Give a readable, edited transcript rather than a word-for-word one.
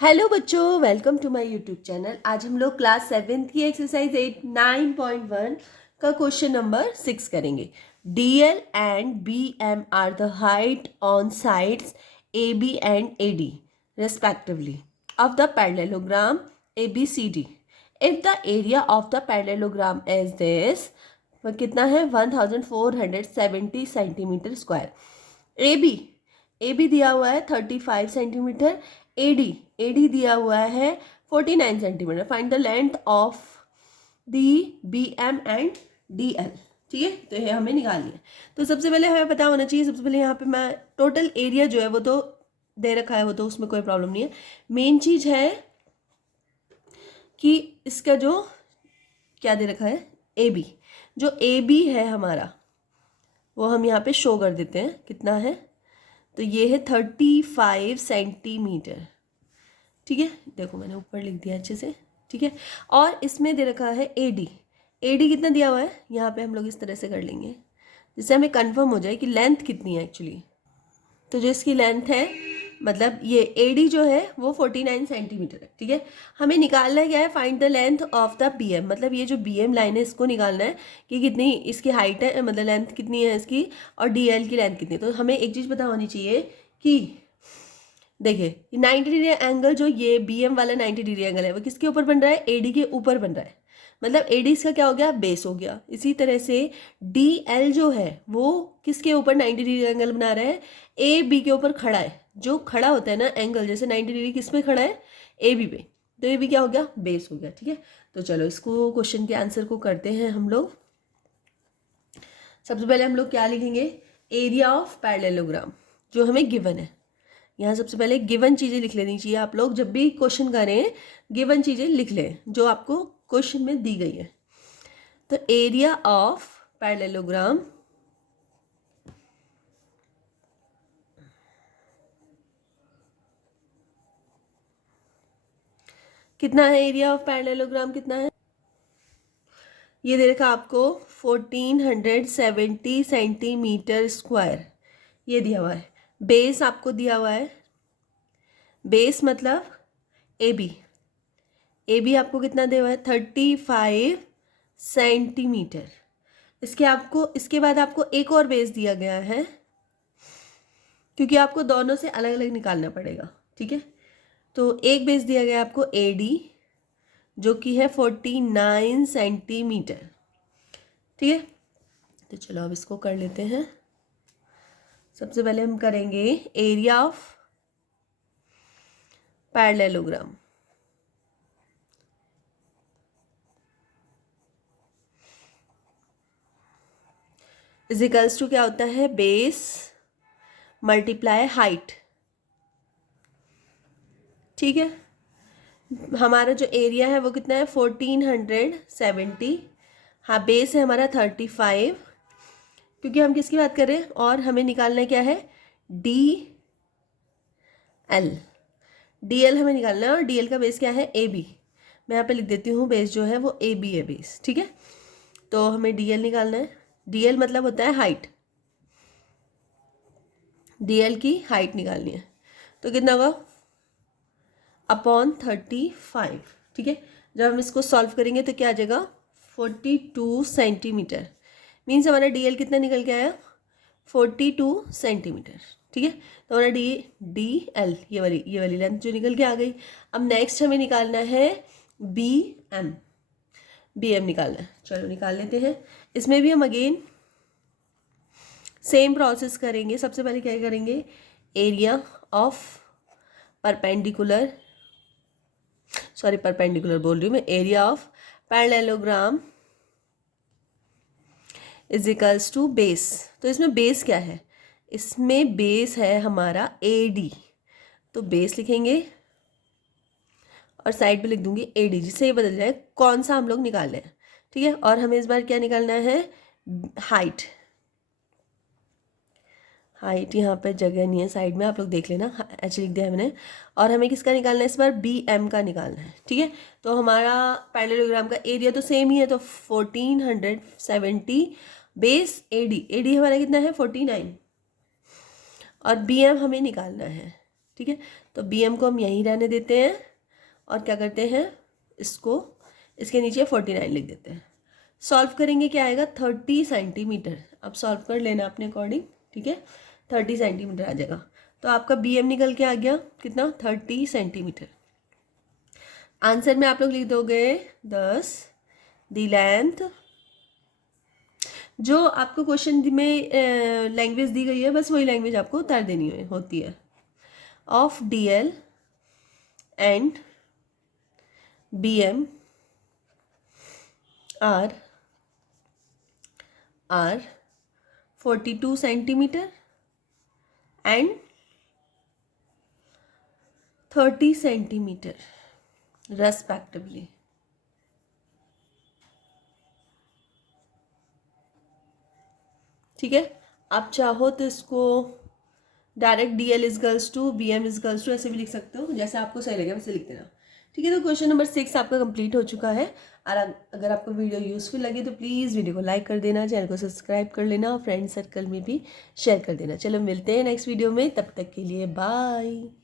Hello बच्चों, welcome to my YouTube channel. आज हम लोग क्लास 7th की एक्सरसाइज 9.1 का क्वेश्चन नंबर 6 करेंगे। DL and BM are the height on sides AB and AD respectively of the parallelogram ABCD. If the area of the parallelogram is this, वो कितना है 1470 centimetre square. AB दिया हुआ है 35 centimetre. AD दिया हुआ है 49 centimetre. Find the length of the BM and DL। ठीक है, तो ये हमें निकालनी है। तो सबसे पहले हमें पता होना चाहिए, सबसे पहले यहाँ पे मैं टोटल एरिया जो है वो तो दे रखा है, वो तो उसमें कोई प्रॉब्लम नहीं है। मेन चीज़ है कि इसका जो क्या दे रखा है AB, जो AB है हमारा वो हम यहाँ पे शो कर देते हैं कितना है। तो ये है 35 सेंटीमीटर। ठीक है, देखो मैंने ऊपर लिख दिया अच्छे से। ठीक है, और इसमें दे रखा है AD कितना दिया हुआ है, यहाँ पे हम लोग इस तरह से कर लेंगे जिससे हमें कंफर्म हो जाए कि लेंथ कितनी है एक्चुअली। तो जो इसकी लेंथ है, मतलब ये AD जो है वो 49 सेंटीमीटर है। ठीक है, हमें निकालना है क्या है, find the length of the BM। मतलब ये जो BM लाइन है इसको निकालना है कि कितनी इसकी हाइट है, मतलब लेंथ कितनी है इसकी, और DL की लेंथ कितनी है। तो हमें एक चीज़ पता होनी चाहिए कि देखिए 90 डिग्री एंगल, जो ये BM वाला 90 डिग्री एंगल है वो किसके ऊपर बन रहा है, AD के ऊपर बन रहा है। मतलब AD इसका क्या हो गया, बेस हो गया। इसी तरह से DL जो है वो किसके ऊपर 90 डिग्री एंगल बना रहा है, AB के ऊपर खड़ा है। जो खड़ा होता है ना एंगल, जैसे 90 डिग्री किस पे खड़ा है, AB पे, तो AB क्या हो गया, बेस हो गया। ठीक है, तो चलो इसको क्वेश्चन के आंसर को करते हैं हम लोग। सबसे पहले हम लोग क्या लिखेंगे, एरिया ऑफ पैरेललोग्राम जो हमें गिवन है। यहाँ सबसे पहले गिवन चीज़ें लिख लेनी चाहिए। आप लोग जब भी क्वेश्चन करें गिवन चीज़ें लिख लें जो आपको क्वेश्चन में दी गई है। तो एरिया ऑफ पैरेललोग्राम कितना है, एरिया ऑफ पैरेललोग्राम कितना है, ये दे रखा आपको 1470 सेंटीमीटर स्क्वायर, ये दिया हुआ है। बेस आपको दिया हुआ है, बेस मतलब AB आपको कितना दिया हुआ है, 35 सेंटीमीटर। इसके बाद आपको एक और बेस दिया गया है, क्योंकि आपको दोनों से अलग अलग निकालना पड़ेगा। ठीक है, तो एक बेस दिया गया आपको AD जो कि है 49 सेंटीमीटर। ठीक है, तो चलो अब इसको कर लेते हैं। सबसे पहले हम करेंगे area of parallelogram. Is equals to क्या होता है, बेस मल्टीप्लाई हाइट। ठीक है, हमारा जो एरिया है वो कितना है 1470। हाँ, बेस है हमारा 35, क्योंकि हम किसकी बात कर रहे हैं, और हमें निकालना क्या है, DL हमें निकालना है। और DL का बेस क्या है, AB। मैं यहाँ पे लिख देती हूँ, बेस जो है वो AB है बेस। ठीक है, तो हमें DL निकालना है। DL मतलब होता है हाइट, DL की हाइट निकालनी है। तो कितना होगा, अपॉन 35। ठीक है, जब हम इसको सॉल्व करेंगे तो क्या आ जाएगा, 42 सेंटीमीटर। मीन्स हमारा DL कितना निकल के आया, 42 सेंटीमीटर। ठीक है, तो हमारा DL ये वाली लेंथ जो निकल के आ गई। अब नेक्स्ट हमें निकालना है BM निकालना है। चलो निकाल लेते हैं। इसमें भी हम अगेन सेम प्रोसेस करेंगे। सबसे पहले क्या करेंगे, एरिया ऑफ परपेंडिकुलर बोल रही हूँ मैं, area of parallelogram is equals to base. तो इसमें बेस क्या है, इसमें बेस है हमारा AD, तो बेस लिखेंगे और साइड पे लिख दूंगी AD, जिससे ये बदल जाए कौन सा हम लोग निकाल रहे हैं। ठीक है, और हमें इस बार क्या निकालना है, हाइट यहाँ पे जगह नहीं है साइड में, आप लोग देख लेना, ऐसे लिख दिया है मैंने। और हमें किसका निकालना है, इस बार BM का निकालना है। ठीक है, तो हमारा पैरेललोग्राम का एरिया तो सेम ही है, तो 1470 बेस AD हमारा कितना है 49, और BM हमें निकालना है। ठीक है, तो बी एम को हम यहीं रहने देते हैं और क्या करते हैं, इसको इसके नीचे 49 लिख देते हैं। सॉल्व करेंगे क्या आएगा, 30 सेंटीमीटर। अब सॉल्व कर लेना अपने अकॉर्डिंग, ठीक है, 30 सेंटीमीटर आ जाएगा। तो आपका बी एम निकल के आ गया कितना, 30 सेंटीमीटर। आंसर में आप लोग लिख दोगे 10 द लेंथ, जो आपको क्वेश्चन में लैंग्वेज दी गई है बस वही लैंग्वेज आपको उतार देनी होती है, of D L and B M are 42 centimetre and 30 centimetre respectively. ठीक है, आप चाहो तो इसको direct D L is equals to B M is equals to ऐसे भी लिख सकते हो, जैसे आपको सही लगे वैसे लिख देना। ठीक है, तो क्वेश्चन नंबर 6 आपका कंप्लीट हो चुका है। और अगर आपको वीडियो यूजफुल लगे तो प्लीज़ वीडियो को लाइक कर देना, चैनल को सब्सक्राइब कर लेना और फ्रेंड सर्कल में भी शेयर कर देना। चलो मिलते हैं नेक्स्ट वीडियो में, तब तक के लिए बाय।